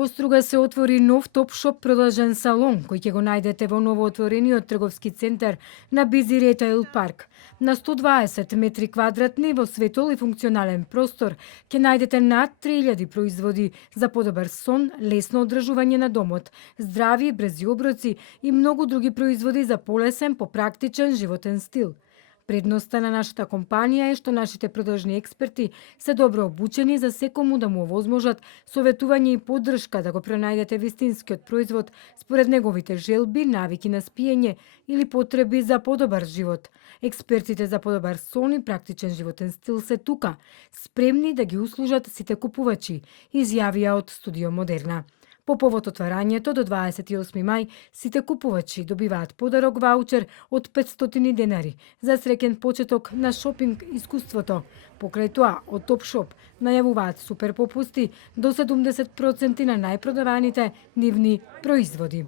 Во Струга се отвори нов топ-шоп продолжен салон, кој ќе го најдете во новоотворениот трговски центар на Бизи Ретайл парк. На 120 метри квадратни во светол и функционален простор ќе најдете над 3000 производи за подобар сон, лесно одржување на домот, здрави, брзи оброци и многу други производи за полесен, попрактичен животен стил. Предноста на нашата компанија е што нашите продажни експерти се добро обучени за секому да му овозможат советување и поддршка да го пронајдете вистинскиот производ според неговите желби, навики на спиење или потреби за подобар живот. Експертите за подобар сон и практичен животен стил се тука, спремни да ги услужат сите купувачи, изјавија од Студио Модерна. По повод отварањето до 28 мај, сите купувачи добиваат подарок ваучер од 500 денари за среќен почеток на шопинг искуството. Покрај тоа, од Топшоп најавуваат супер попусти до 70% на најпродаваните нивни производи.